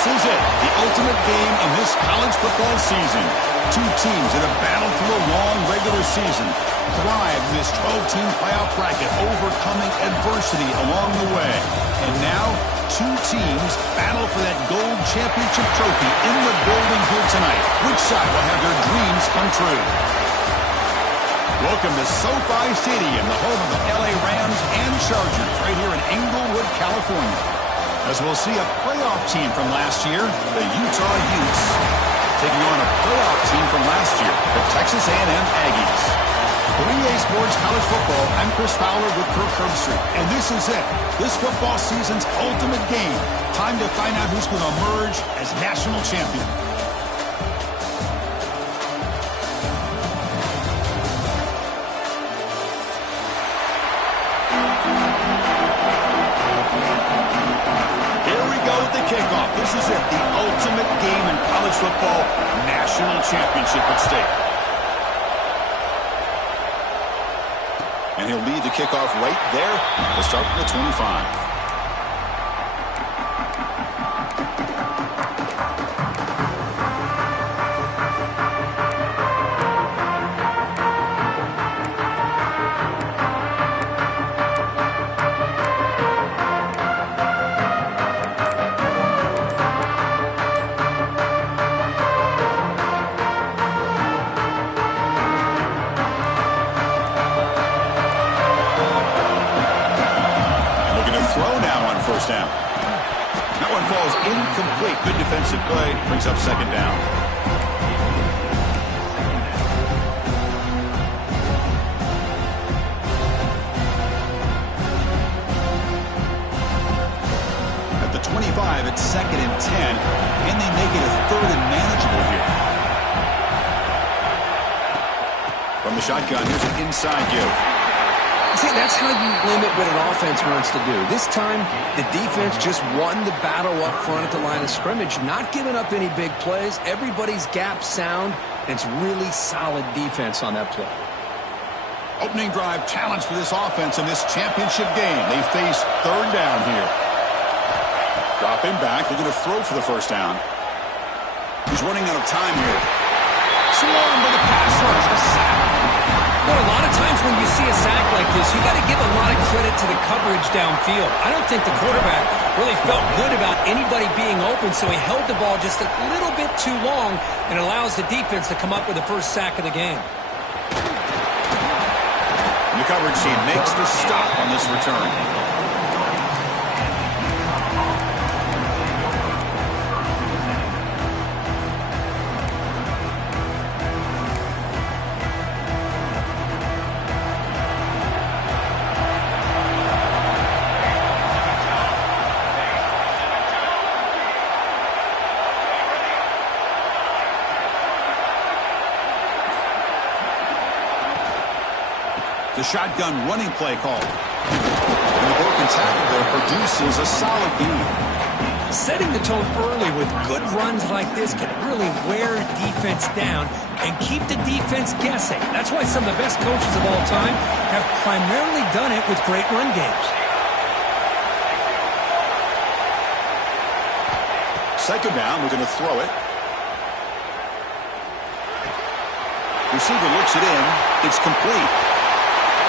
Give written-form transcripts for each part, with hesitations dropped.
This is it, the ultimate game in this college football season. Two teams that have battled through a long regular season, thrived in this 12-team playoff bracket, overcoming adversity along the way. And now, two teams battle for that gold championship trophy in the building here tonight. Which side will have their dreams come true? Welcome to SoFi Stadium, the home of the LA Rams and Chargers, right here in Inglewood, California. As we'll see a playoff team from last year, the Utah Utes, taking on a playoff team from last year, the Texas A&M Aggies. 3A Sports College Football, I'm Chris Fowler with Kirk Herbstreit, and this is it. This football season's ultimate game. Time to find out who's going to emerge as national champion. Kickoff. This is it, the ultimate game in college football, national championship at stake. And he'll lead the kickoff right there. We'll start from the 25. Down. That one falls incomplete. Good defensive play. Brings up second down. At the 25, it's 2nd and 10, and they make it a 3rd and manageable here. From the shotgun, here's an inside give. See, that's how you limit what an offense wants to do. This time, the defense just won the battle up front at the line of scrimmage, not giving up any big plays. Everybody's gap sound, and it's really solid defense on that play. Opening drive challenge for this offense in this championship game. They face 3rd down here. Dropping back. They're going to throw for the first down. He's running out of time here. Swarm with a pass rush. A sack. Well, a lot of times when you see a sack like this, you got to give a lot of credit to the coverage downfield. I don't think the quarterback really felt good about anybody being open, so he held the ball just a little bit too long and allows the defense to come up with the first sack of the game. And the coverage team makes the stop on this return. The shotgun running play call. And the broken tackle there produces a solid gain. Setting the tone early with good runs like this can really wear defense down and keep the defense guessing. That's why some of the best coaches of all time have primarily done it with great run games. Second down, we're going to throw it. Receiver looks it in. It's complete.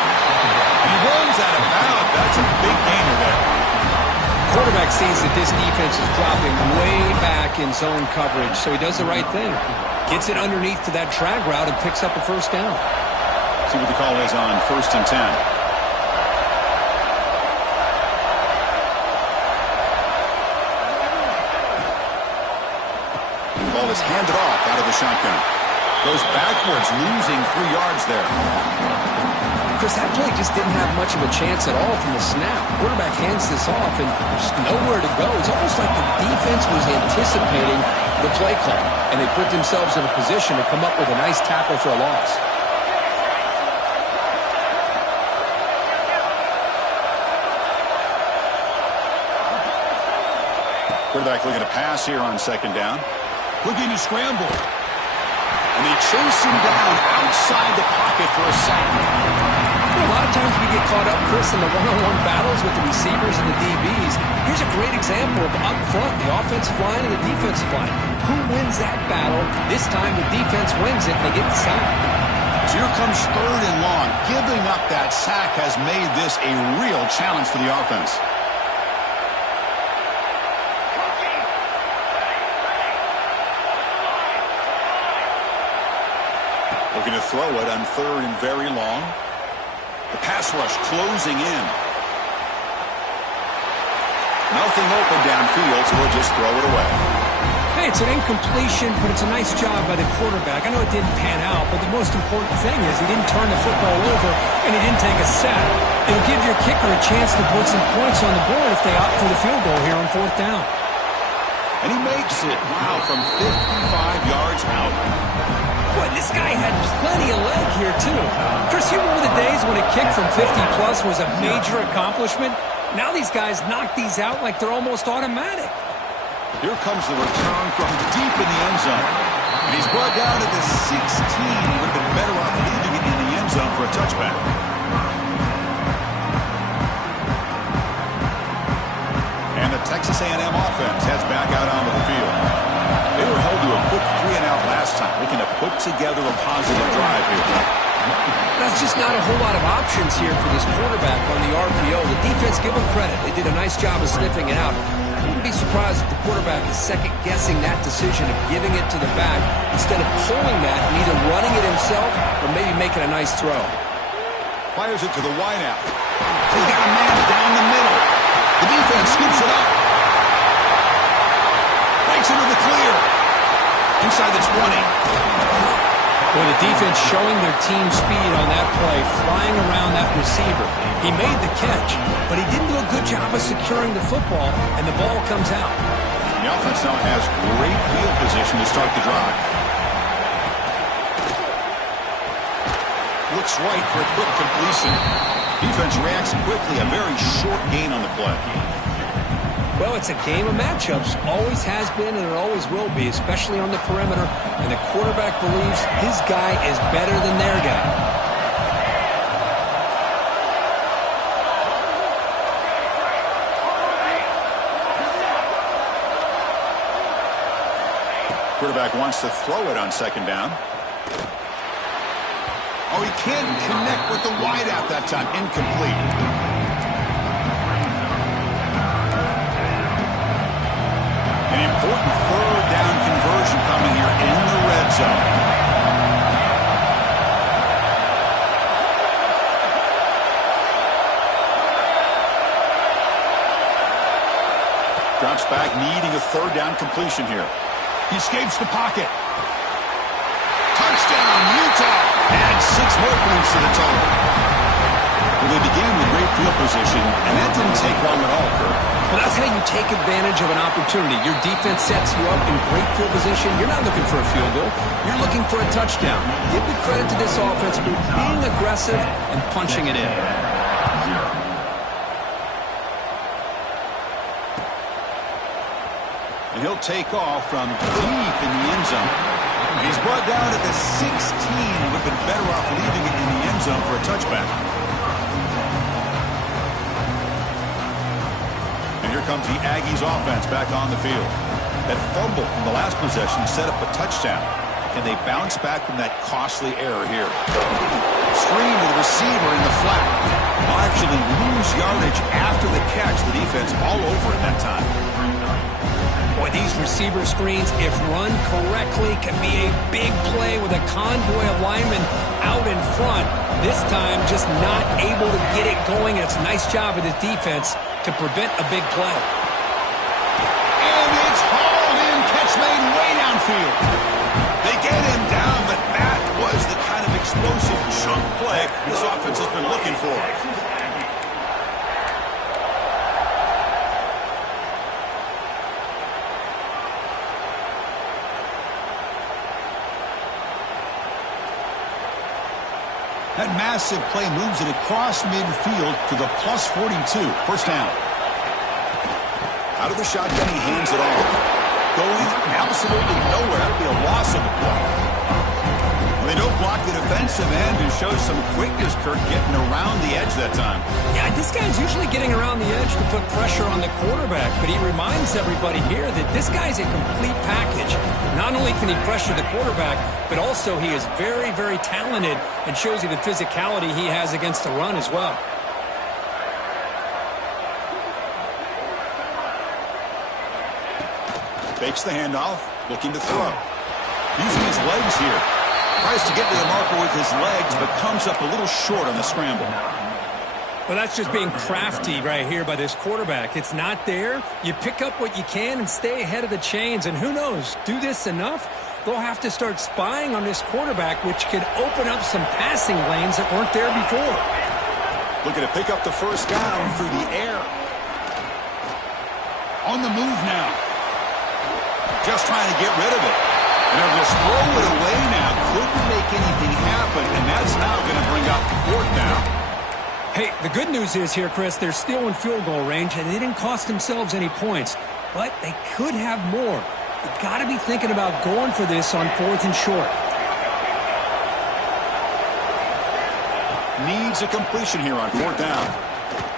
He runs out of bounds. That's a big gainer there. Quarterback sees that this defense is dropping way back in zone coverage, so he does the right thing. Gets it underneath to that drag route and picks up a first down. See what the call is on 1st and 10. The ball is handed off out of the shotgun. Goes backwards, losing 3 yards there. Chris, that play just didn't have much of a chance at all from the snap. Quarterback hands this off, and there's nowhere to go. It's almost like the defense was anticipating the play call, and they put themselves in a position to come up with a nice tackle for a loss. Quarterback looking to pass here on 2nd down. Looking to scramble. And they chase him down outside the pocket for a sack. A lot of times we get caught up, Chris, in the one-on-one battles with the receivers and the DBs. Here's a great example of up front, the offensive line and the defensive line. Who wins that battle? This time the defense wins it, and they get the sack. So here comes 3rd and long. Giving up that sack has made this a real challenge for the offense. Looking to throw it on 3rd and very long. The pass rush closing in. Nothing open downfield, so we'll just throw it away. Hey, it's an incompletion, but it's a nice job by the quarterback. I know it didn't pan out, but the most important thing is he didn't turn the football over and he didn't take a sack. It'll give your kicker a chance to put some points on the board if they opt for the field goal here on 4th down. And he makes it, wow, from 55 yards out. Boy, this guy had plenty of leg here, too. Chris, you remember the days when a kick from 50-plus was a major accomplishment? Now these guys knock these out like they're almost automatic. Here comes the return from deep in the end zone. And he's brought down to the 16. He would have been better off leaving it in the end zone for a touchback. And the Texas A&M offense heads back out onto the field. They were held to a quick 3-and-out last time, looking to put together a positive drive here. That's just not a whole lot of options here for this quarterback on the RPO. The defense, give them credit. They did a nice job of sniffing it out. I wouldn't be surprised if the quarterback is second-guessing that decision of giving it to the back instead of pulling that and either running it himself or maybe making a nice throw. Fires it to the wideout. He's got a man down the middle. The defense scoops it up. Breaks into the clear. Inside the 20. Well, the defense showing their team speed on that play, flying around that receiver. He made the catch, but he didn't do a good job of securing the football, and the ball comes out. The offense now has great field position to start the drive. Looks right for a quick completion. Defense reacts quickly, a very short gain on the play. Well, it's a game of matchups. Always has been and it always will be, especially on the perimeter. And the quarterback believes his guy is better than their guy. Quarterback wants to throw it on 2nd down. Oh, he can't connect with the wideout that time. Incomplete. An important 3rd down conversion coming here in the red zone. Drops back, needing a 3rd down completion here. He escapes the pocket. Touchdown, Utah. Adds 6 more points to the total. Well, they began with great field position, and that didn't take long at all, Kurt. Well, that's how you take advantage of an opportunity. Your defense sets you up in great field position. You're not looking for a field goal. You're looking for a touchdown. Give the credit to this offense for being aggressive and punching it in. And he'll take off from deep in the end zone. And he's brought down at the 16. Would have been better off leaving it in the end zone for a touchback. Here comes the Aggies offense back on the field. That fumble in the last possession set up a touchdown. Can they bounce back from that costly error here? Screen to the receiver in the flat. Will actually lose yardage after the catch. The defense all over it that time. Boy, these receiver screens, if run correctly, can be a big play with a convoy of linemen out in front. This time, just not able to get it going. It's a nice job of the defense to prevent a big play. And it's hauled in. Catch made way downfield. They get him down, but that was the kind of explosive chunk play this offense has been looking for. That massive play moves it across midfield to the plus 42. 1st down. Out of the shotgun, he hands it off. Going absolutely nowhere. That'll be a loss of the play. They don't block the defensive end and show some quickness, Kirk, getting around the edge that time. Yeah, this guy's usually getting around the edge to put pressure on the quarterback, but he reminds everybody here that this guy's a complete package. Not only can he pressure the quarterback, but also he is very, very talented and shows you the physicality he has against the run as well. Fakes the handoff, looking to throw. Using his legs here. Tries to get to the marker with his legs, but comes up a little short on the scramble. Well, that's just being crafty right here by this quarterback. It's not there. You pick up what you can and stay ahead of the chains. And who knows, do this enough, they'll have to start spying on this quarterback, which could open up some passing lanes that weren't there before. Looking to pick up the first down through the air. On the move now. Just trying to get rid of it. And they'll just throw it away now. Couldn't make anything happen, and that's now going to bring up fourth down. Hey, the good news is here, Chris, they're still in field goal range, and they didn't cost themselves any points. But they could have more. You've got to be thinking about going for this on 4th and short. Needs a completion here on 4th down.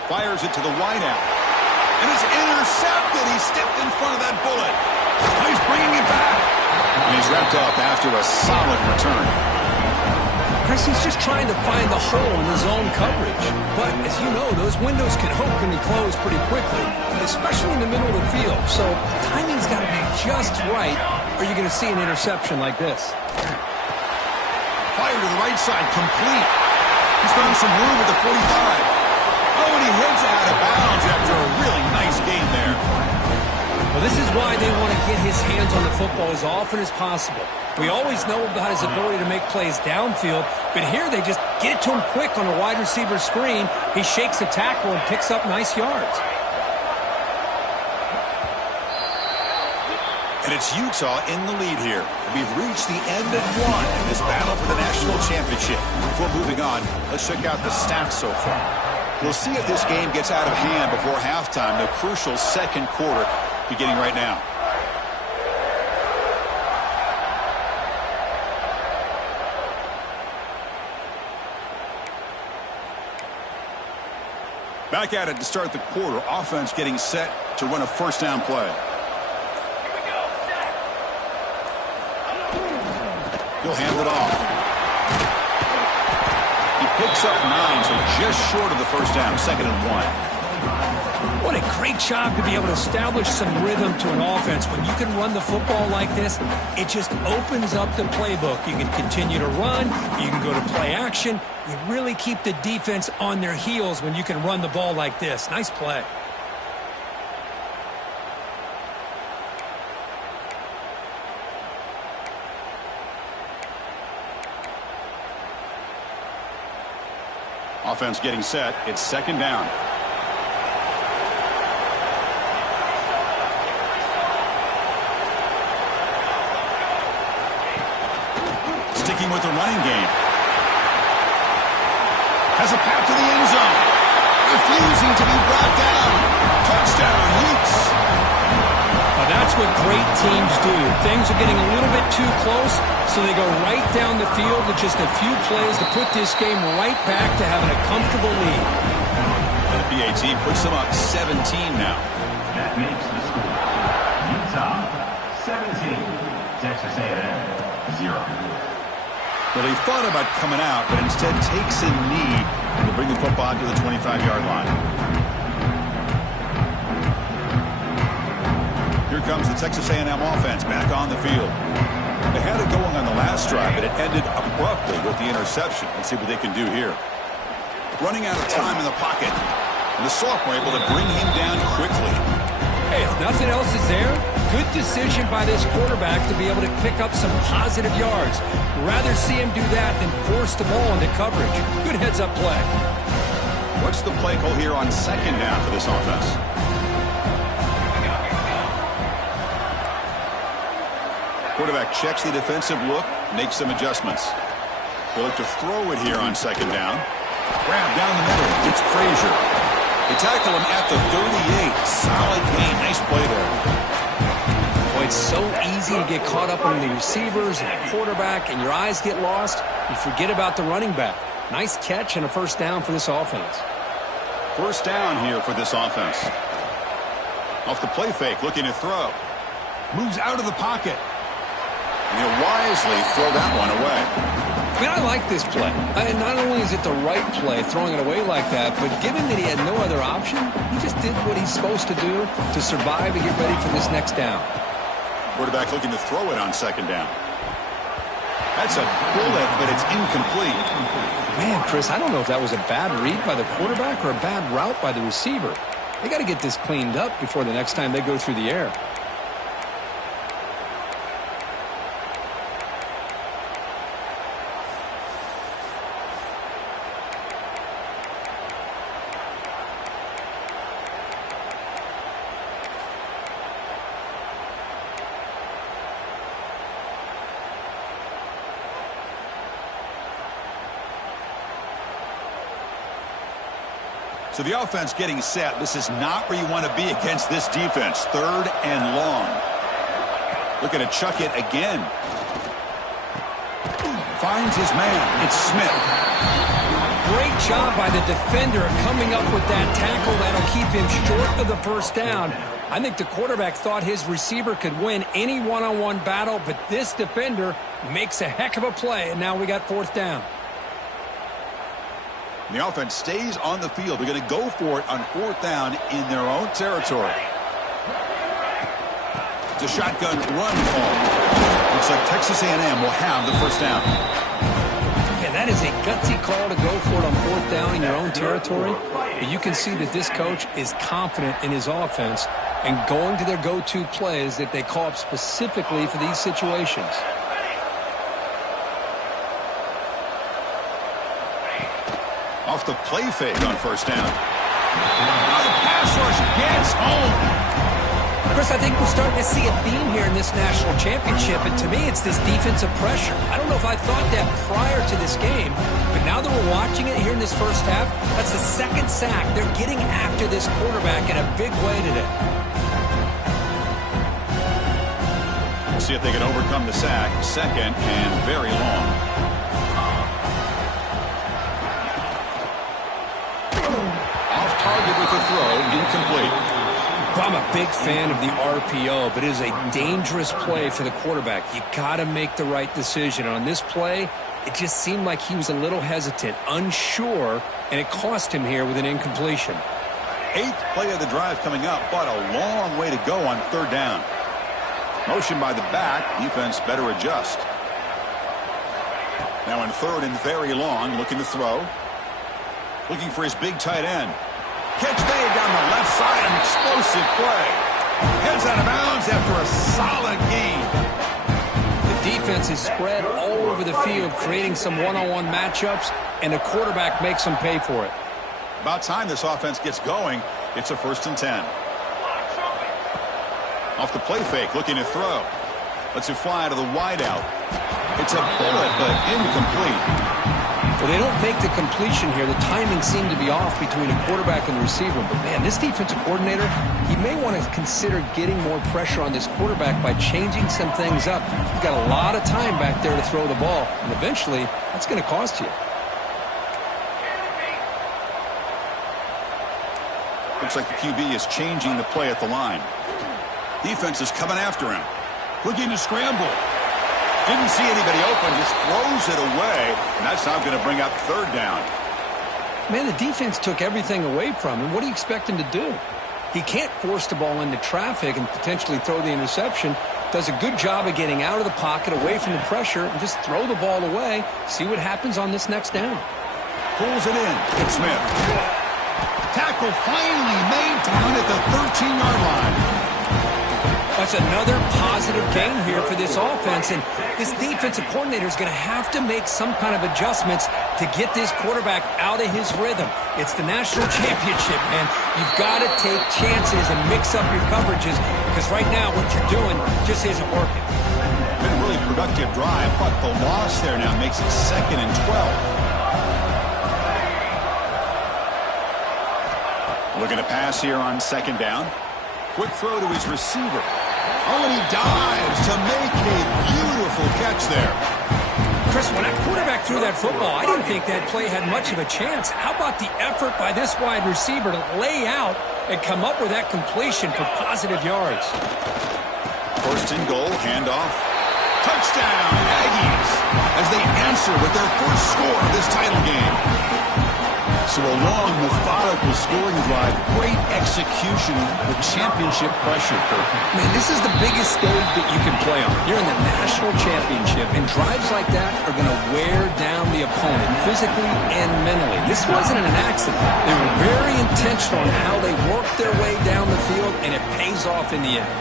Fires it to the wideout. And it's intercepted. He stepped in front of that bullet. He's bringing it back. And he's wrapped up after a solid return. Chris, he's just trying to find the hole in the zone coverage. But, as you know, those windows can open and close pretty quickly, especially in the middle of the field. So, timing's got to be just right, or you're going to see an interception like this. Fire to the right side, complete. He's found some room at the 45. Oh, and he heads out of bounds after a really nice game there. Well, this is why they want to get his hands on the football as often as possible. We always know about his ability to make plays downfield, but here they just get it to him quick on a wide receiver screen. He shakes a tackle and picks up nice yards. And it's Utah in the lead here. We've reached the end of one in this battle for the national championship. Before moving on, let's check out the stats so far. We'll see if this game gets out of hand before halftime, the crucial second quarter beginning right now. Back at it to start the quarter. Offense getting set to run a first down play. He'll hand it off. He picks up 9, so just short of the first down, 2nd and 1. What a great job to be able to establish some rhythm to an offense. When you can run the football like this, it just opens up the playbook. You can continue to run. You can go to play action. You really keep the defense on their heels when you can run the ball like this. Nice play. Offense getting set. It's 2nd down. Sticking with the running game. Has a path to the end zone. Refusing to be brought down. Touchdown, Utes. Now that's what great teams do. Things are getting a little bit too close, so they go right down the field with just a few plays to put this game right back to having a comfortable lead. And the PAT puts them up 17 now. That makes the score Utah 17, Texas A&M 0. Well, he thought about coming out, but instead takes a knee to bring the football to the 25-yard line. Here comes the Texas A&M offense back on the field. They had it going on the last drive, but it ended abruptly with the interception. Let's see what they can do here. Running out of time in the pocket. And the sophomore able to bring him down quickly. Hey, if nothing else is there, good decision by this quarterback to be able to pick up some positive yards. Rather see him do that than force the ball into coverage. Good heads-up play. What's the play call here on 2nd down for this offense? Quarterback checks the defensive look, makes some adjustments. He'll look to throw it here on 2nd down. Grab down the middle. It's Frazier. They tackle him at the 38. Solid game. Nice play there. Boy, it's so easy easy to get caught up on the receivers and the quarterback, and your eyes get lost. You forget about the running back. Nice catch and a first down for this offense. First down here for this offense. Off the play fake, looking to throw. Moves out of the pocket. And he'll wisely throw that one away. I mean, I like this play. And not only is it the right play, throwing it away like that, but given that he had no other option, he just did what he's supposed to do to survive and get ready for this next down. Quarterback looking to throw it on second down. That's a bullet, but it's incomplete. Man, Chris, I don't know if that was a bad read by the quarterback or a bad route by the receiver. They got to get this cleaned up before the next time they go through the air. So the offense getting set. This is not where you want to be against this defense. Third and long. Looking to chuck it again. Finds his man. It's Smith. Great job by the defender coming up with that tackle that'll keep him short of the first down. I think the quarterback thought his receiver could win any one-on-one battle, but this defender makes a heck of a play, and now we got fourth down. The offense stays on the field. They're going to go for it on fourth down in their own territory. It's a shotgun run call. Looks like Texas A&M will have the first down. Yeah, that is a gutsy call to go for it on fourth down in your own territory. But you can see that this coach is confident in his offense and going to their go-to plays that they call up specifically for these situations. Off the play fake on first down. The pass rush gets home. Chris, I think we're starting to see a theme here in this national championship, and to me it's this defensive pressure. I don't know if I thought that prior to this game, but now that we're watching it here in this first half, that's the second sack. They're getting after this quarterback in a big way today. We'll see if they can overcome the sack. Second and very long. Target with a throw, incomplete. I'm a big fan of the RPO, but it is a dangerous play for the quarterback. You got to make the right decision. On this play, it just seemed like he was a little hesitant, unsure, and it cost him here with an incompletion. Eighth play of the drive coming up, but a long way to go on third down. Motion by the back, defense better adjust. Now in third and very long, looking to throw. Looking for his big tight end. Catch made down the left side, an explosive play. Heads out of bounds after a solid gain. The defense is spread all over the field, creating some one-on-one matchups, and the quarterback makes them pay for it. About time this offense gets going. It's a 1st and 10. Off the play fake, looking to throw. Lets it fly to the wideout. It's a bullet, but incomplete. Well, they don't make the completion here. The timing seemed to be off between a quarterback and the receiver. But, man, this defensive coordinator, he may want to consider getting more pressure on this quarterback by changing some things up. He's got a lot of time back there to throw the ball, and eventually that's going to cost you. Looks like the QB is changing the play at the line. Defense is coming after him. Looking to scramble. Didn't see anybody open, just throws it away, and that's now going to bring up third down. Man, the defense took everything away from him. What do you expect him to do? He can't force the ball into traffic and potentially throw the interception. Does a good job of getting out of the pocket, away from the pressure, and just throw the ball away. See what happens on this next down. Pulls it in. It's Smith. Tackle finally made down at the 13-yard line. That's another positive gain here for this offense, and this defensive coordinator is going to have to make some kind of adjustments to get this quarterback out of his rhythm. It's the national championship, man. You've got to take chances and mix up your coverages, because right now what you're doing just isn't working. Been a really productive drive, but the loss there now makes it 2nd and 12. Looking to pass here on second down. Quick throw to his receiver. Oh, and he dives to make a beautiful catch there. Chris, when that quarterback threw that football, I didn't think that play had much of a chance. How about the effort by this wide receiver to lay out and come up with that completion for positive yards? First and goal, handoff. Touchdown, Aggies, as they answer with their first score of this title game. So a long, methodical scoring drive, great execution with championship pressure, Kirk. Man, this is the biggest stage that you can play on. You're in the national championship, and drives like that are going to wear down the opponent physically and mentally. This wasn't an accident. They were very intentional on how they worked their way down the field, and it pays off in the end.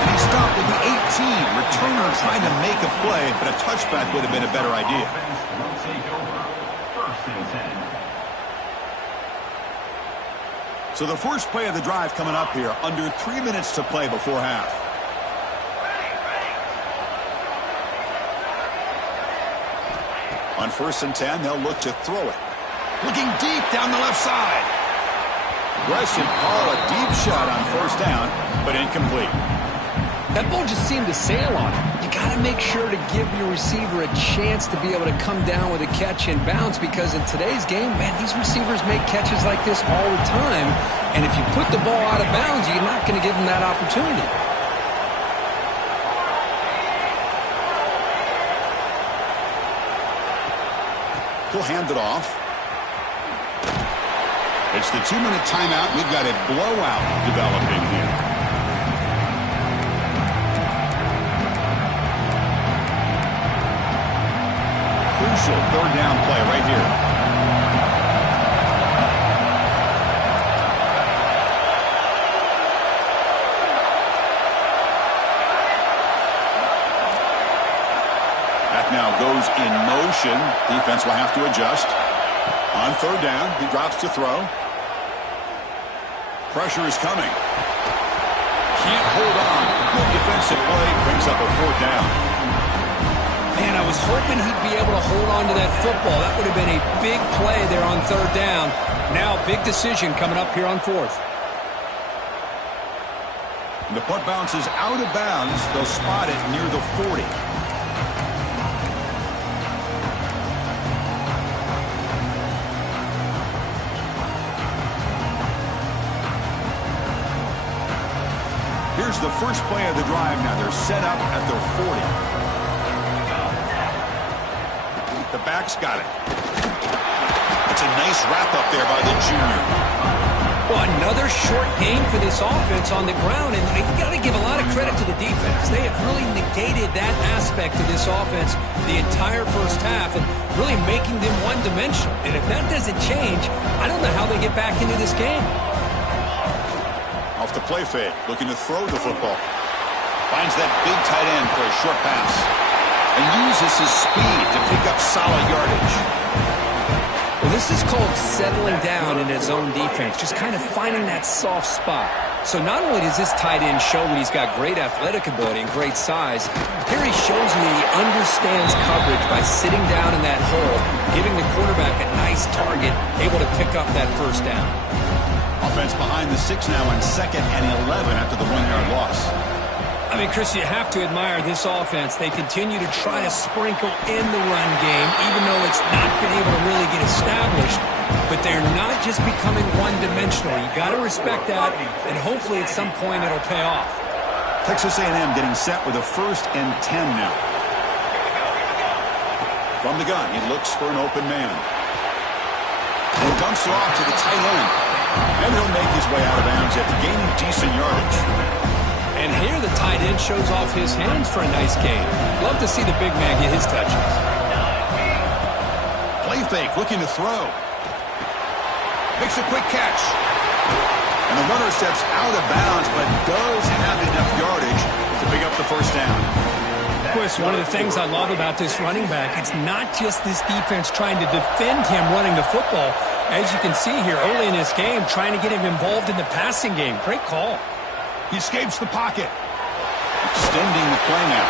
And he stopped at the 18. Returner trying to make a play, but a touchback would have been a better idea. So the first play of the drive coming up here, under 3 minutes to play before half. On 1st and 10, they'll look to throw it. Looking deep down the left side. Aggressive call, a deep shot on 1st down, but incomplete. That ball just seemed to sail on him. You got to make sure to give your receiver a chance to be able to come down with a catch and bounce, because in today's game, man, these receivers make catches like this all the time. And if you put the ball out of bounds, you're not going to give them that opportunity. He'll hand it off. It's the 2-minute timeout. We've got a blowout developing here. Crucial 3rd down play right here. That now goes in motion. Defense will have to adjust. On 3rd down, he drops to throw. Pressure is coming. Can't hold on. Good defensive play brings up a 4th down. Man, I was hoping he'd be able to hold on to that football. That would have been a big play there on 3rd down. Now, big decision coming up here on 4th. The punt bounces out of bounds. They'll spot it near the 40. Here's the first play of the drive now. They're set up at their 40. The back's got it. It's a nice wrap-up there by the junior. Well, another short game for this offense on the ground, and you got to give a lot of credit to the defense. They have really negated that aspect of this offense the entire first half and really making them one-dimensional. And if that doesn't change, I don't know how they get back into this game. Off the play fake, looking to throw the football. Finds that big tight end for a short pass. And uses his speed to pick up solid yardage. Well, this is called settling down in his own defense, just kind of finding that soft spot. So not only does this tight end show that he's got great athletic ability and great size, here he shows me he understands coverage by sitting down in that hole, giving the quarterback a nice target, able to pick up that 1st down. Offense behind the 6 now on 2nd and 11 after the 1-yard loss. I mean, Chris, you have to admire this offense. They continue to try to sprinkle in the run game, even though it's not been able to really get established. But they're not just becoming one-dimensional. You got to respect that, and hopefully at some point it'll pay off. Texas A&M getting set with a 1st and 10 now. From the gun, he looks for an open man. He dumps it off to the tight end. And he'll make his way out of bounds after gaining decent yardage. And here the tight end shows off his hands for a nice gain. Love to see the big man get his touches. Play fake, looking to throw. Makes a quick catch. And the runner steps out of bounds, but does have enough yardage to pick up the 1st down. Chris, one of the things I love about this running back, it's not just this defense trying to defend him running the football. As you can see here early in this game, trying to get him involved in the passing game. Great call. He escapes the pocket. Extending the play now.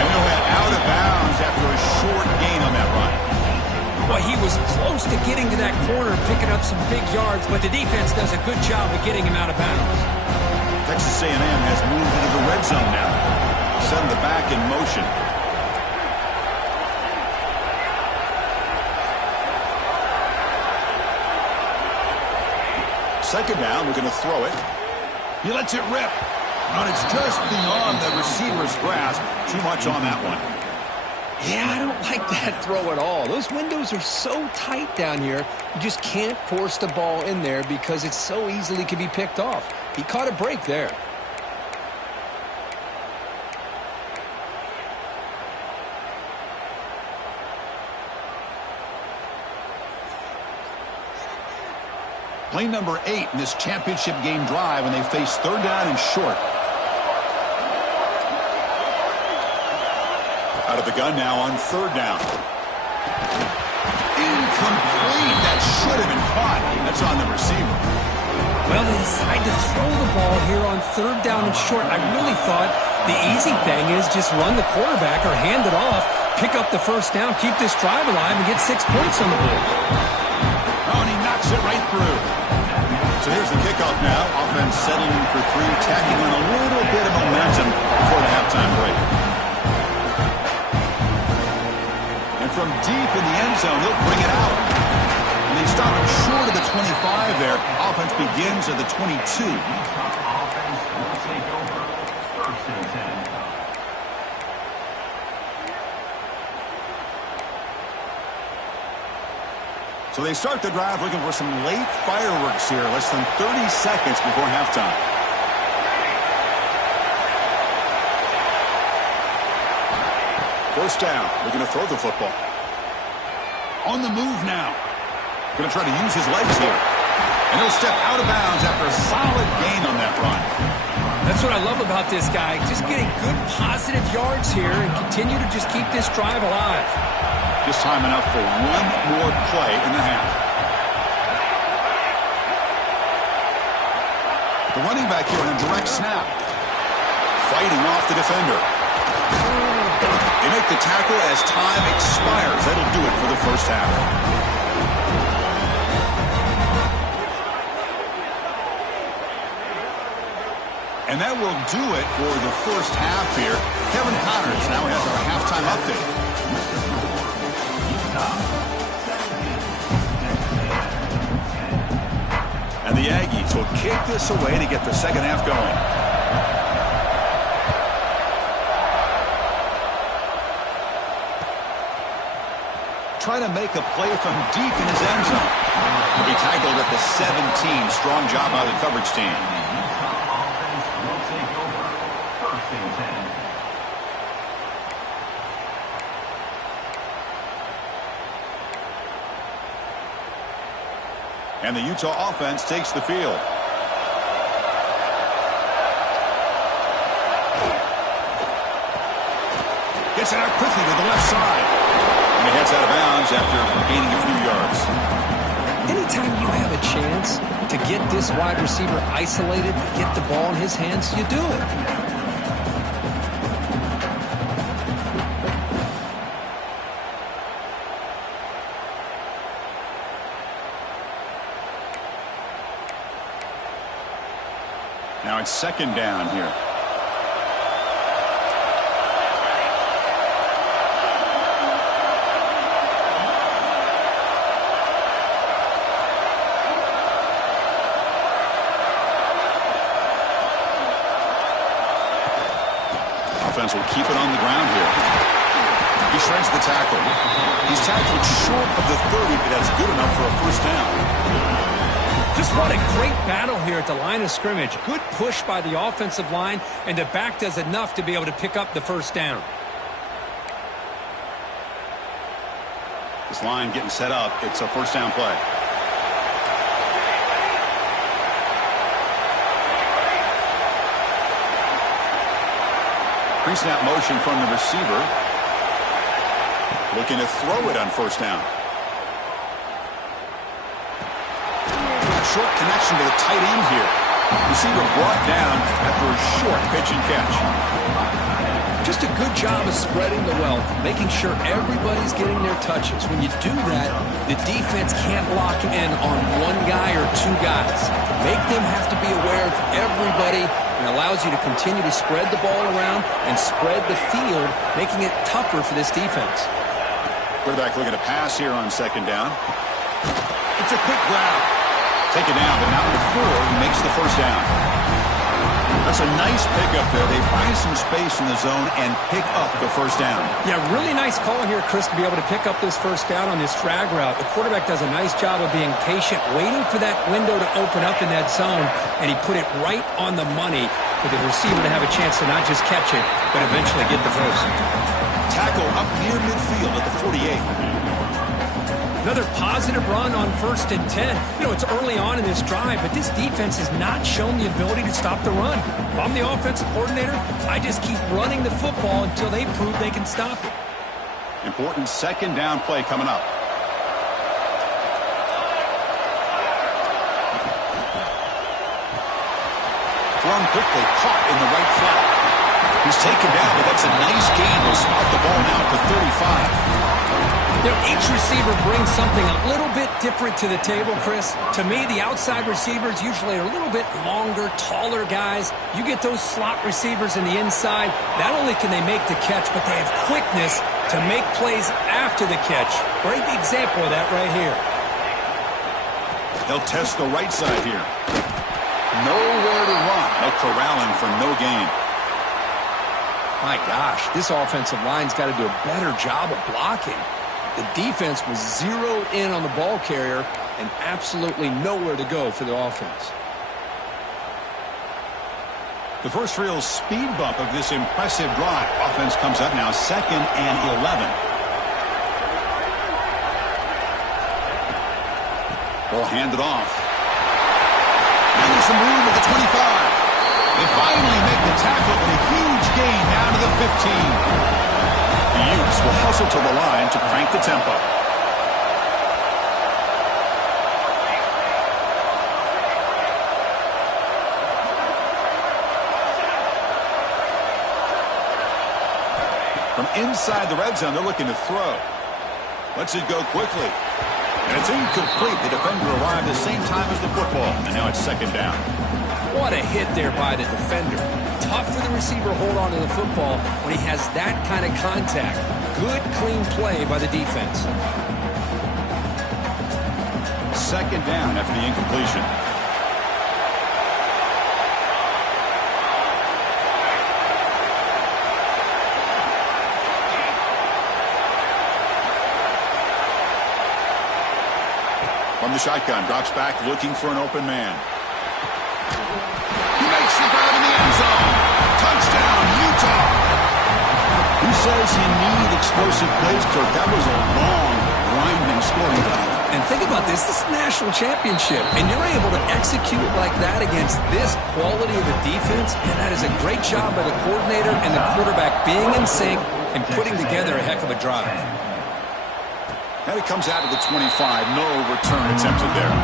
And he'll head out of bounds after a short gain on that run. Well, he was close to getting to that corner and picking up some big yards, but the defense does a good job of getting him out of bounds. Texas A&M has moved into the red zone now. Send the back in motion. Second down, we're going to throw it. He lets it rip. And it's just beyond the receiver's grasp. Too much on that one. Yeah, I don't like that throw at all. Those windows are so tight down here, you just can't force the ball in there because it so easily can be picked off. He caught a break there. Play number 8 in this championship game drive, and they face third down and short. Out of the gun now on third down. Incomplete. That should have been caught. That's on the receiver. Well, they decide to throw the ball here on third down and short. I really thought the easy thing is just run the quarterback or hand it off, pick up the first down, keep this drive alive, and get 6 points on the board. Oh, and he knocks it right through. So here's the kickoff now. Offense settling for 3, tacking on a little bit of momentum before the halftime break. And from deep in the end zone, he'll bring it out. And they stop him short of the 25 there. Offense begins at the 22. Offense will take over. First and 10. So they start the drive looking for some late fireworks here, less than 30 seconds before halftime. First down, they're going to throw the football. On the move now. Going to try to use his legs here. And he'll step out of bounds after a solid gain on that run. That's what I love about this guy. Just getting good positive yards here and continue to just keep this drive alive. Just time enough for one more play in the half. The running back here on a direct snap. Fighting off the defender. They make the tackle as time expires. That'll do it for the first half. And that will do it for the first half here. Kevin Connors now has our halftime update. And the Aggies will kick this away to get the second half going. Try to make a play from deep in his end zone. He tackled at the 17. Strong job by the coverage team. Offense will take over. First and 10. And the Utah offense takes the field. Gets it out quickly to the left side. And he heads out of bounds after gaining a few yards. Anytime you have a chance to get this wide receiver isolated, get the ball in his hands, you do it. Now it's second down here. Offense will keep it on the ground here. He shreds the tackle. He's tackled short of the 30, but that's good enough for a first down. Just what a great battle here at the line of scrimmage. Good push by the offensive line, and the back does enough to be able to pick up the first down. This line getting set up. It's a first down play. Pre-snap motion from the receiver. Looking to throw it on first down. Short connection to the tight end here. Receiver brought down after a short pitch and catch. Just a good job of spreading the wealth, making sure everybody's getting their touches. When you do that, the defense can't lock in on one guy or two guys. Make them have to be aware of everybody, and allows you to continue to spread the ball around and spread the field, making it tougher for this defense. Quarterback looking to pass here on second down. It's a quick grab. Take it down, but now to 4, he makes the first down. That's a nice pickup there. They buy some space in the zone and pick up the first down. Yeah, really nice call here, Chris, to be able to pick up this first down on this drag route. The quarterback does a nice job of being patient, waiting for that window to open up in that zone, and he put it right on the money for the receiver to have a chance to not just catch it, but eventually get the first. Tackle up near midfield at the 48. Another positive run on 1st and 10. You know, it's early on in this drive, but this defense has not shown the ability to stop the run. If I'm the offensive coordinator, I just keep running the football until they prove they can stop it. Important second down play coming up. Thrown quickly, caught in the right flat. He's taken down, but that's a nice gain. We'll spot the ball now to 35. You know, each receiver brings something a little bit different to the table, Chris. To me, the outside receivers usually are a little bit longer, taller guys. You get those slot receivers in the inside, not only can they make the catch, but they have quickness to make plays after the catch. Great example of that right here. They'll test the right side here. Nowhere to run. No corralling for no gain. My gosh, this offensive line's got to do a better job of blocking. The defense was zeroed in on the ball carrier and absolutely nowhere to go for the offense. The first real speed bump of this impressive drive. Offense comes up now 2nd and 11. Ball handed off. Now there's some room at the 25. They finally make the tackle and a huge gain down to the 15. The Utes will hustle to the line to crank the tempo. From inside the red zone, they're looking to throw. Lets it go quickly. And it's incomplete. The defender arrived the same time as the football. And now it's second down. What a hit there by the defender. Tough for the receiver to hold on to the football when he has that kind of contact. Good, clean play by the defense. Second down after the incompletion. From the shotgun, drops back looking for an open man. He makes the grab in the end zone. Touchdown, Utah. Who says you need explosive plays, Kirk? That was a long, grinding scoring drive. And think about this. This is a national championship, and you're able to execute like that against this quality of a defense, and that is a great job by the coordinator and the quarterback being in sync and putting together a heck of a drive. Now he comes out of the 25. No return attempted there.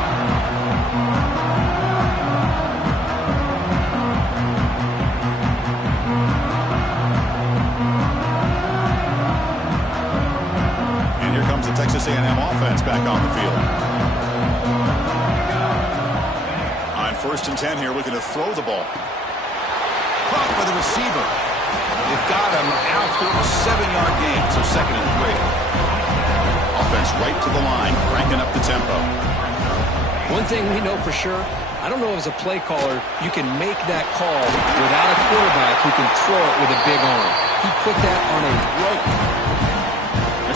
The Texas A&M offense back on the field. On 1st and 10 here, looking to throw the ball. Caught by the receiver. They've got him after a 7-yard gain, so 2nd and 3. Offense right to the line, cranking up the tempo. One thing we know for sure, I don't know as a play caller, you can make that call without a quarterback who can throw it with a big arm. He put that on a rope.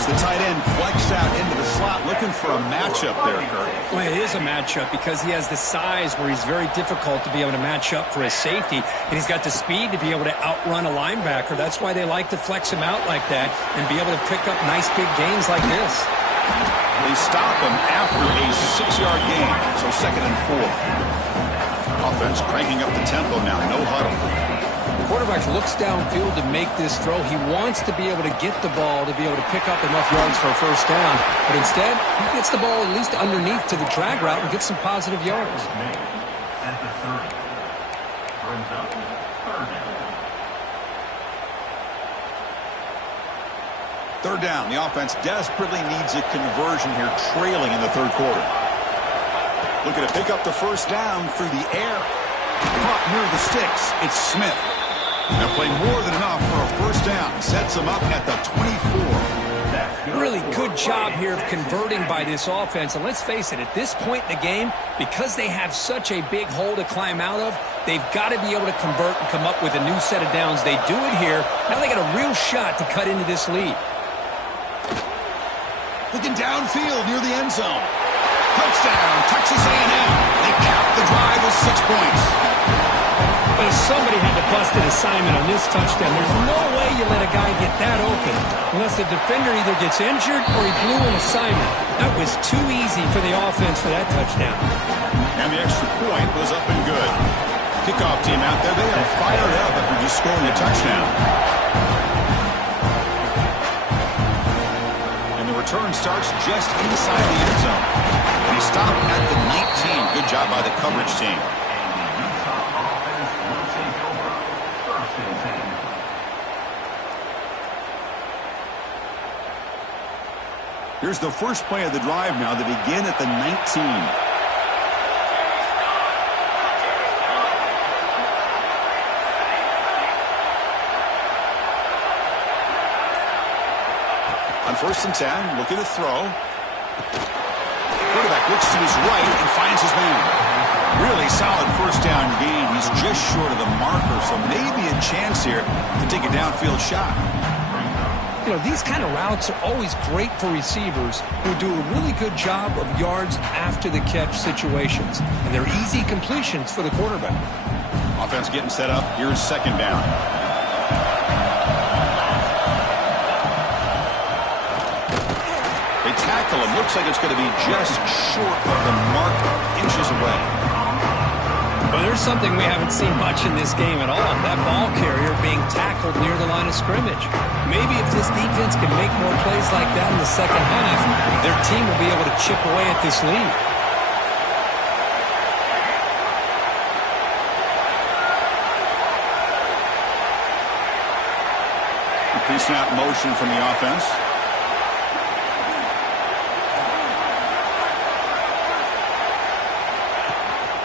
The tight end flexed out into the slot, looking for a matchup there, Kurt. Well, it is a matchup because he has the size where he's very difficult to be able to match up for his safety, and he's got the speed to be able to outrun a linebacker. That's why they like to flex him out like that and be able to pick up nice big gains like this. They stop him after a 6-yard gain, so 2nd and 4. Offense cranking up the tempo now, no huddle. Quarterback looks downfield to make this throw. He wants to be able to get the ball to be able to pick up enough yards for a first down. But instead, he gets the ball at least underneath to the drag route and gets some positive yards. At the 30. Brings up 3rd down. Third down. The offense desperately needs a conversion here, trailing in the third quarter. Looking to pick up the first down through the air. Caught near the sticks. It's Smith. Now play more than enough for a first down. Sets him up at the 24. Really good job here of converting by this offense. And let's face it, at this point in the game, because they have such a big hole to climb out of, they've got to be able to convert and come up with a new set of downs. They do it here. Now they got a real shot to cut into this lead. Looking downfield near the end zone. Touchdown, Texas A&M. They cap the drive with 6 points. But somebody had to bust an assignment on this touchdown. There's no way you let a guy get that open unless the defender either gets injured or he blew an assignment. That was too easy for the offense for that touchdown. And the extra point was up and good. Kickoff team out there, they are fired up after just scoring a touchdown. And the return starts just inside the end zone. And he stopped at the 19. Good job by the coverage team. Here's the first play of the drive now. They begin at the 19. On 1st and 10, looking to throw. Quarterback looks to his right and finds his man. Really solid first down gain. He's just short of the marker, so maybe a chance here to take a downfield shot. You know, these kind of routes are always great for receivers who do a really good job of yards after the catch situations. And they're easy completions for the quarterback. Offense getting set up. Here's second down. They tackle him. Looks like it's going to be just short of the mark, inches away. But there's something we haven't seen much in this game at all. That ball carrier being tackled near the line of scrimmage. Maybe if this defense can make more plays like that in the second half, their team will be able to chip away at this lead. Pre-snap motion from the offense.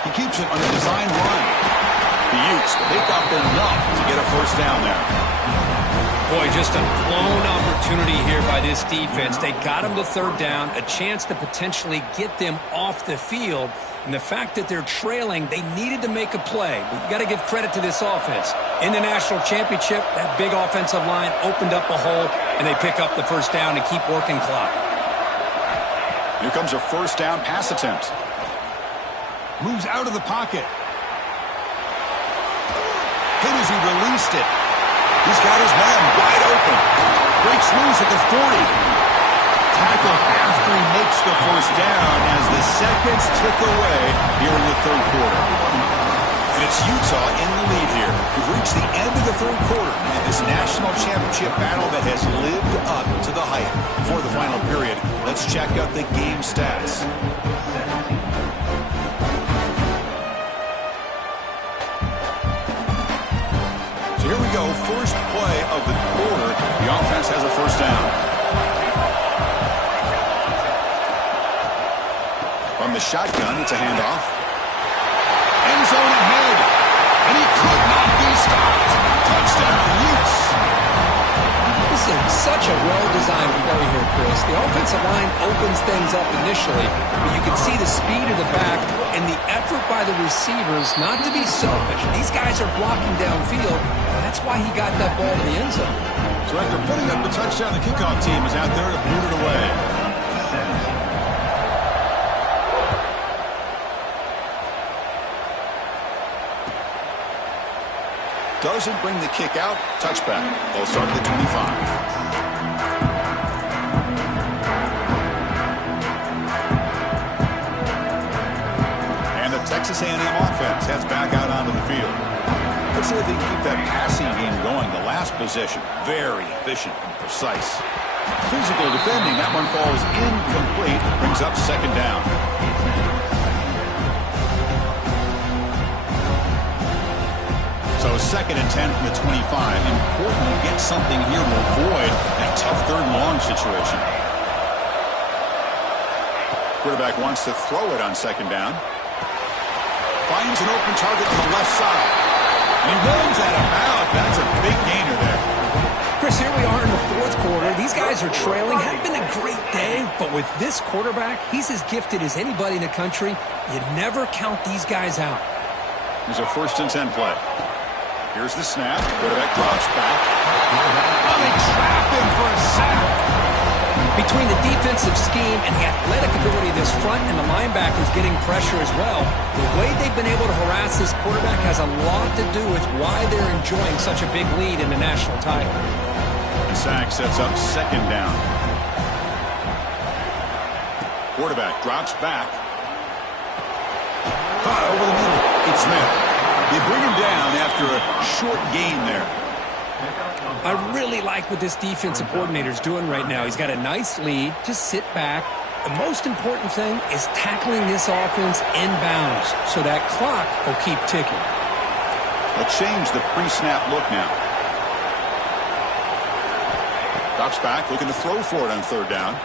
He keeps it on a design run. The Utes pick up enough to get a first down there. Boy, just a blown opportunity here by this defense. They got him to third down, a chance to potentially get them off the field. And the fact that they're trailing, they needed to make a play. But you got to give credit to this offense. In the national championship, that big offensive line opened up a hole, and they pick up the first down and keep working clock. Here comes a first down pass attempt. Moves out of the pocket. Hit as he released it. He's got his man wide open. Breaks loose at the 40. Tackle after he makes the first down as the seconds tick away here in the third quarter. And it's Utah in the lead here. We've reached the end of the third quarter in this national championship battle that has lived up to the hype. Before the final period, let's check out the game stats. So here we go, first play of the quarter. The offense has a first down. From the shotgun, it's a handoff. End zone ahead. And he could not be stopped. Touchdown, Utes. This is such a well-designed play here, Chris. The offensive line opens things up initially, but you can see the speed of the back and the effort by the receivers not to be selfish. These guys are blocking downfield. That's why he got that ball to the end zone. So after putting up the touchdown, the kickoff team is out there to boot it away. Doesn't bring the kick out. Touchback. They'll start at the 25. And the Texas A&M offense heads back out onto the field. Let's see if they can keep that passing game going. The last possession, very efficient and precise. Physical defending. That one falls incomplete. Brings up second down. So 2nd and 10 from the 25. Important to get something here to avoid that tough 3rd and long situation. Quarterback wants to throw it on 2nd down. Finds an open target on the left side. And he runs that about. That's a big gainer there. Chris, here we are in the 4th quarter. These guys are trailing. Hadn't been a great day, but with this quarterback, he's as gifted as anybody in the country. You never count these guys out. Here's a 1st and 10 play. Here's the snap. Quarterback drops back. Oh, they trap him for a sack. Between the defensive scheme and the athletic ability of this front and the linebackers getting pressure as well, the way they've been able to harass this quarterback has a lot to do with why they're enjoying such a big lead in the national title. The sack sets up 2nd down. Quarterback drops back. Over the middle. It's Smith. They bring him down after a short gain there. I really like what this defensive coordinator is doing right now. He's got a nice lead. Just sit back. The most important thing is tackling this offense inbounds so that clock will keep ticking. They'll change the pre-snap look now. Drops back, looking to throw for it on 3rd down.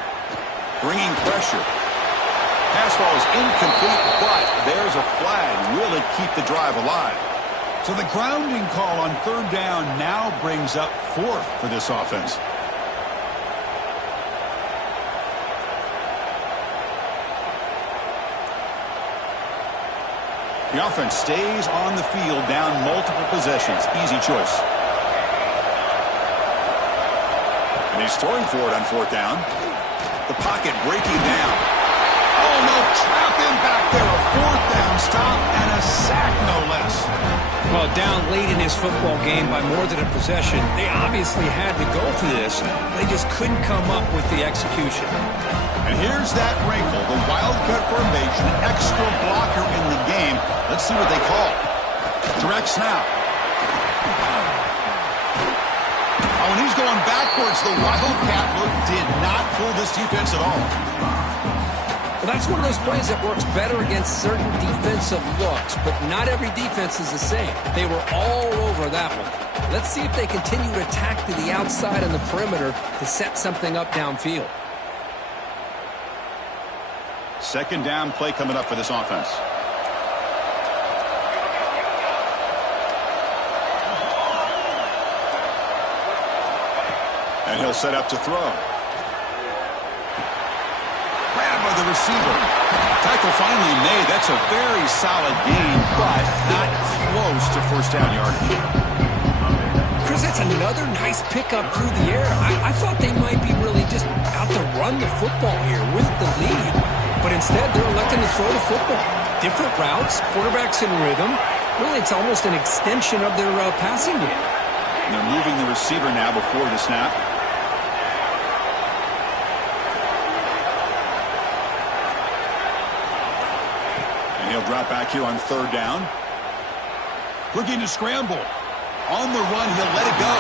Bringing pressure. Pass ball is incomplete, but there's a flag. Will it keep the drive alive? So the grounding call on 3rd down now brings up 4th for this offense. The offense stays on the field down multiple possessions. Easy choice. And he's throwing for it on 4th down. The pocket breaking down. Oh, no, trap him back there. A 4th down stop and a sack, no less. Well, down late in this football game by more than a possession, they obviously had to go for this. They just couldn't come up with the execution. And here's that wrinkle, the wildcat formation, extra blocker in the game. Let's see what they call. Direct snap. Oh, and he's going backwards. The wildcat look did not fool this defense at all. Well, that's one of those plays that works better against certain defensive looks, but not every defense is the same. They were all over that one. Let's see if they continue to attack to the outside on the perimeter to set something up downfield. 2nd down play coming up for this offense. And he'll set up to throw. Grab by the receiver. Tackle finally made. That's a very solid gain, but not close to 1st down yardage. Chris, that's another nice pickup through the air. I thought they might be really just out to run the football here with the lead, but instead they're electing to throw the football. Different routes, quarterbacks in rhythm. Really, it's almost an extension of their passing game. And they're moving the receiver now before the snap. He'll drop back here on 3rd down. Looking to scramble. On the run, he'll let it go.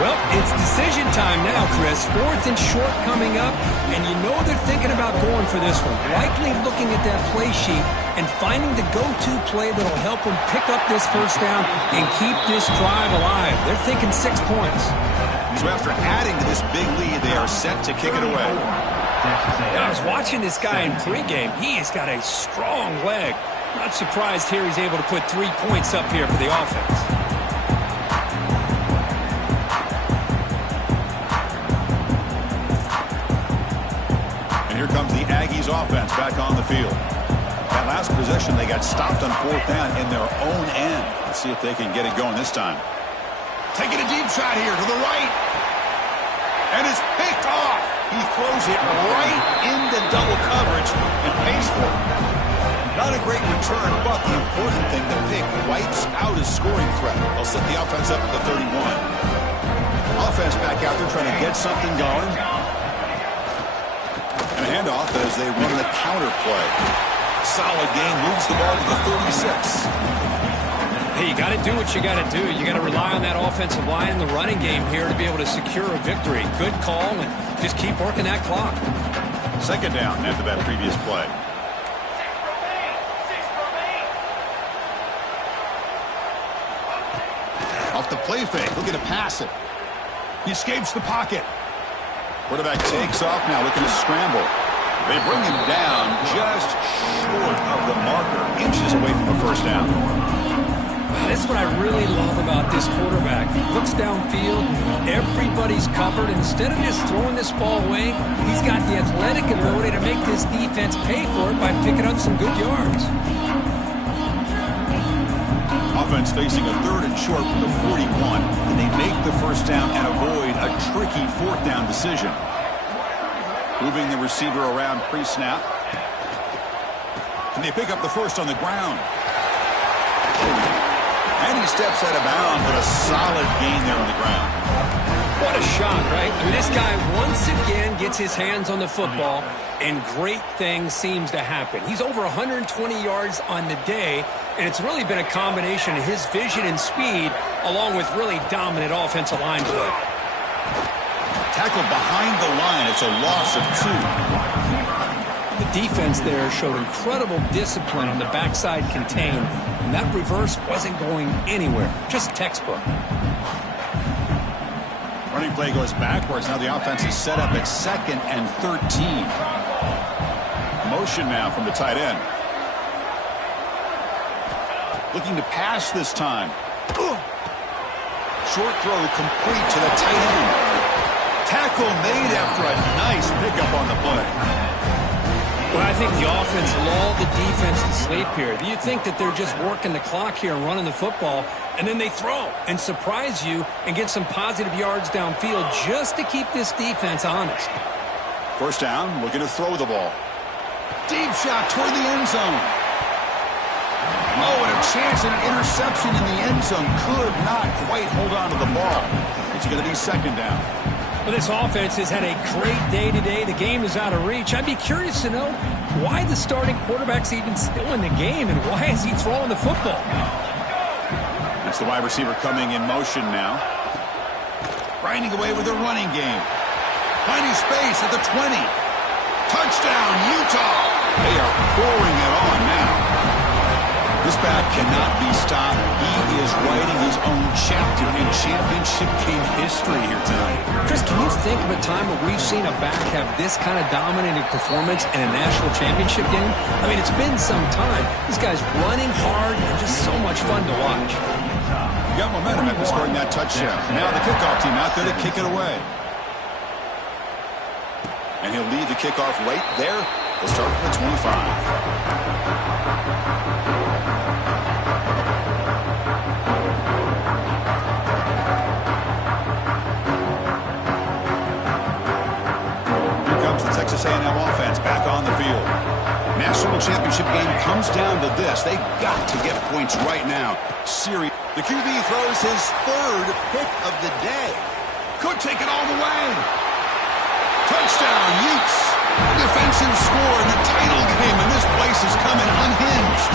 Well, it's decision time now, Chris. 4th and short coming up, and you know they're thinking about going for this one. Likely looking at that play sheet and finding the go-to play that'll help them pick up this 1st down and keep this drive alive. They're thinking 6 points. So after adding to this big lead, they are set to kick it away. I was watching this guy in pregame. He has got a strong leg. Not surprised here he's able to put 3 points up here for the offense. And here comes the Aggies offense back on the field. That last possession, they got stopped on 4th down in their own end. Let's see if they can get it going this time. Taking a deep shot here to the right. And it's picked off. He throws it right into double coverage and pays for it. Not a great return, but the important thing, the pick wipes out his scoring threat. They'll set the offense up at the 31. Offense back out there trying to get something going. And a handoff as they run the counter play. Solid gain, moves the ball to the 36. Hey, you got to do what you got to do. You got to rely on that offensive line in the running game here to be able to secure a victory. Good call, and just keep working that clock. 2nd down after that previous play. off the play fake, looking to pass it. He escapes the pocket. Quarterback takes off now, looking to scramble. They bring him down just short of the marker, inches away from a first down. That's what I really love about this quarterback. He looks downfield, everybody's covered. Instead of just throwing this ball away, he's got the athletic ability to make this defense pay for it by picking up some good yards. Offense facing a 3rd and short from the 41, and they make the first down and avoid a tricky 4th down decision. Moving the receiver around pre-snap. And they pick up the first on the ground. And he steps out of bounds, but a solid gain there on the ground. What a shot, right? I mean, this guy once again gets his hands on the football, and great things seems to happen. He's over 120 yards on the day, and it's really been a combination of his vision and speed, along with really dominant offensive line play. Tackled behind the line. It's a loss of 2. The defense there showed incredible discipline on the backside contain, and that reverse wasn't going anywhere. Just textbook. Running play goes backwards. Now the offense is set up at 2nd and 13. Motion now from the tight end. Looking to pass this time. Short throw complete to the tight end. Tackle made after a nice pickup on the play. Well, I think the offense lulled the defense to sleep here. Do you think that they're just working the clock here and running the football, and then they throw and surprise you and get some positive yards downfield just to keep this defense honest? First down, looking to throw the ball. Deep shot toward the end zone. Oh, and a chance at an interception in the end zone. Could not quite hold on to the ball. It's going to be 2nd down. Well, this offense has had a great day today. The game is out of reach. I'd be curious to know why the starting quarterback's even still in the game, and why is he throwing the football? That's the wide receiver coming in motion now. Grinding away with a running game. Finding space at the 20. Touchdown, Utah. They are pouring it on now. This back cannot be stopped. He is writing his own chapter in championship game history here tonight. Chris, can you think of a time where we've seen a back have this kind of dominating performance in a national championship game? I mean, it's been some time. This guy's running hard and just so much fun to watch. Got momentum after scoring that touchdown. Now the kickoff team out there to kick it away. And he'll lead the kickoff right there. They'll start from the 25. Texas A&M offense back on the field. National championship game comes down to this. They've got to get points right now. The QB throws his 3rd pick of the day. Could take it all the way. Touchdown, Utes. Defensive score in the title game, and this place is coming unhinged.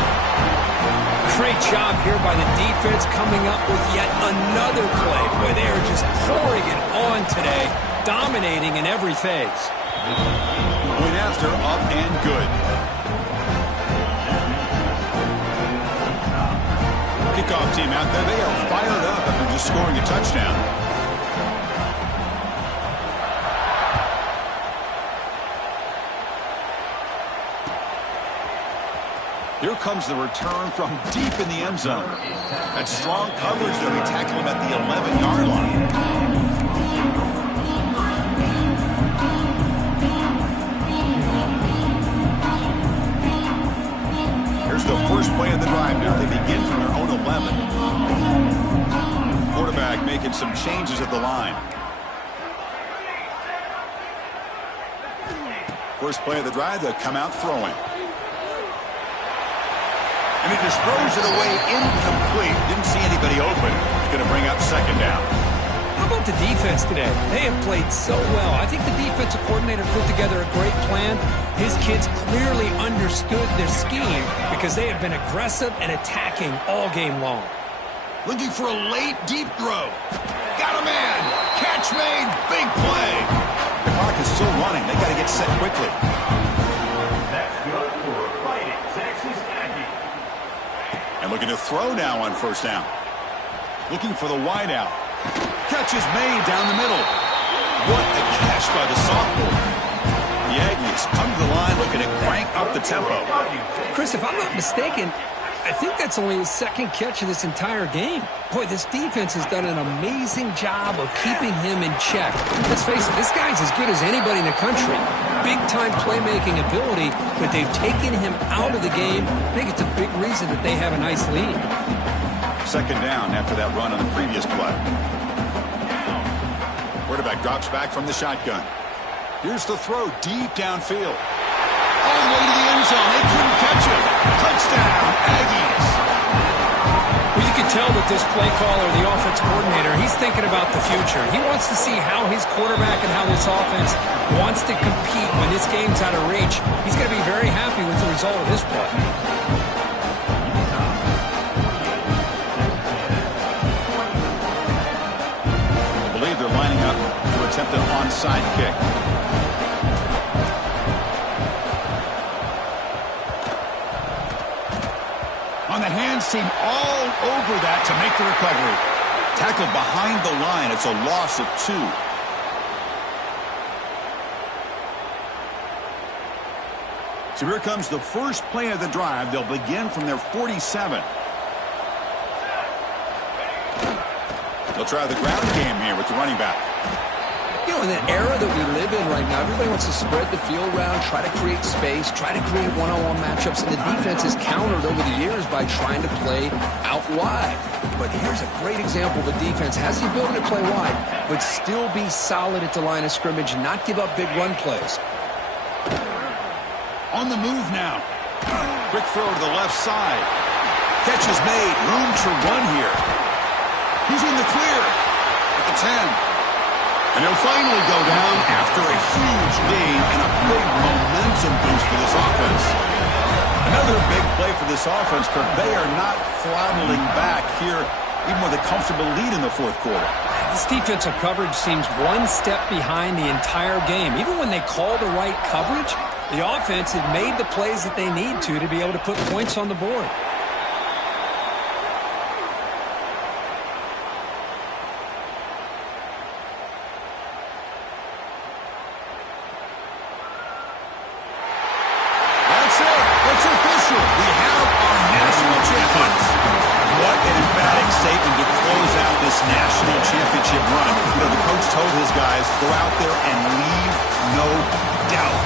Great job here by the defense coming up with yet another play. Boy, they are just pouring it on today, dominating in every phase. Point after, up and good. Kickoff team out there. They are fired up after just scoring a touchdown. Here comes the return from deep in the end zone. That strong coverage, though. He tackled him at the 11-yard line. Here's the first play of the drive now. They begin from their own 11. Quarterback making some changes at the line. First play of the drive, they'll come out throwing. And he just throws it away incomplete. Didn't see anybody open. It's going to bring up 2nd down. How about the defense today? They have played so well. I think the defensive coordinator put together a great plan. His kids clearly understood their scheme because they have been aggressive and attacking all game long. Looking for a late, deep throw. Got a man. Catch made. Big play. The clock is still running. They got to get set quickly. That's good for Fighting Texas Aggies. And looking to throw now on first down. Looking for the wide out. Catch is made down the middle. What a catch by the sophomore. The Aggies come to the line looking to crank up the tempo. Chris, if I'm not mistaken, I think that's only his second catch of this entire game. Boy, this defense has done an amazing job of keeping him in check. Let's face it, this guy's as good as anybody in the country. Big-time playmaking ability, but they've taken him out of the game. I think it's a big reason that they have a nice lead. Second down after that run on the previous play. Quarterback drops back from the shotgun. Here's the throw deep downfield. All the way to the end zone. They couldn't catch it. Touchdown, Aggies. Well, you can tell that this play caller, the offense coordinator, he's thinking about the future. He wants to see how his quarterback and how this offense wants to compete when this game's out of reach. He's going to be very happy with the result of this play. I believe they're lining up to attempt an onside kick. On the hands team all over that to make the recovery. Tackled behind the line. It's a loss of 2. So here comes the first play of the drive. They'll begin from their 47. They'll try the ground game here with the running back. You know, in the era that we live in right now, everybody wants to spread the field around, try to create space, try to create one-on-one matchups, and the defense has countered over the years by trying to play out wide. But here's a great example. The defense has the ability to play wide, but still be solid at the line of scrimmage and not give up big run plays. On the move now. Quick throw to the left side. Catch is made. Room to run here. He's in the clear at the 10. And he'll finally go down after a huge gain and a big momentum boost for this offense. Another big play for this offense, but they are not throttling back here, even with a comfortable lead in the fourth quarter. This defensive coverage seems one step behind the entire game. Even when they call the right coverage, the offense has made the plays that they need to be able to put points on the board. National championship run. You know, the coach told his guys, go out there and leave no doubt.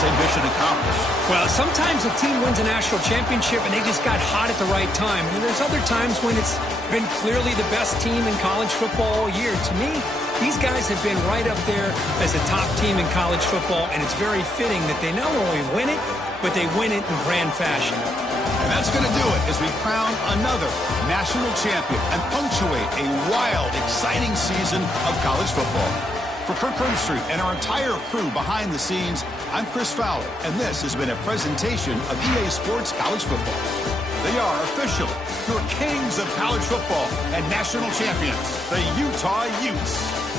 Same mission accomplished. Well, sometimes a team wins a national championship and they just got hot at the right time. And there's other times when it's been clearly the best team in college football all year. To me, these guys have been right up there as the top team in college football, and it's very fitting that they not only win it, but they win it in grand fashion. And that's going to do it as we crown another national champion and punctuate a wild, exciting season of college football. For Kirk Herbstreit and our entire crew behind the scenes, I'm Chris Fowler, and this has been a presentation of EA Sports College Football. They are officially your kings of college football and national champions, the Utah Utes.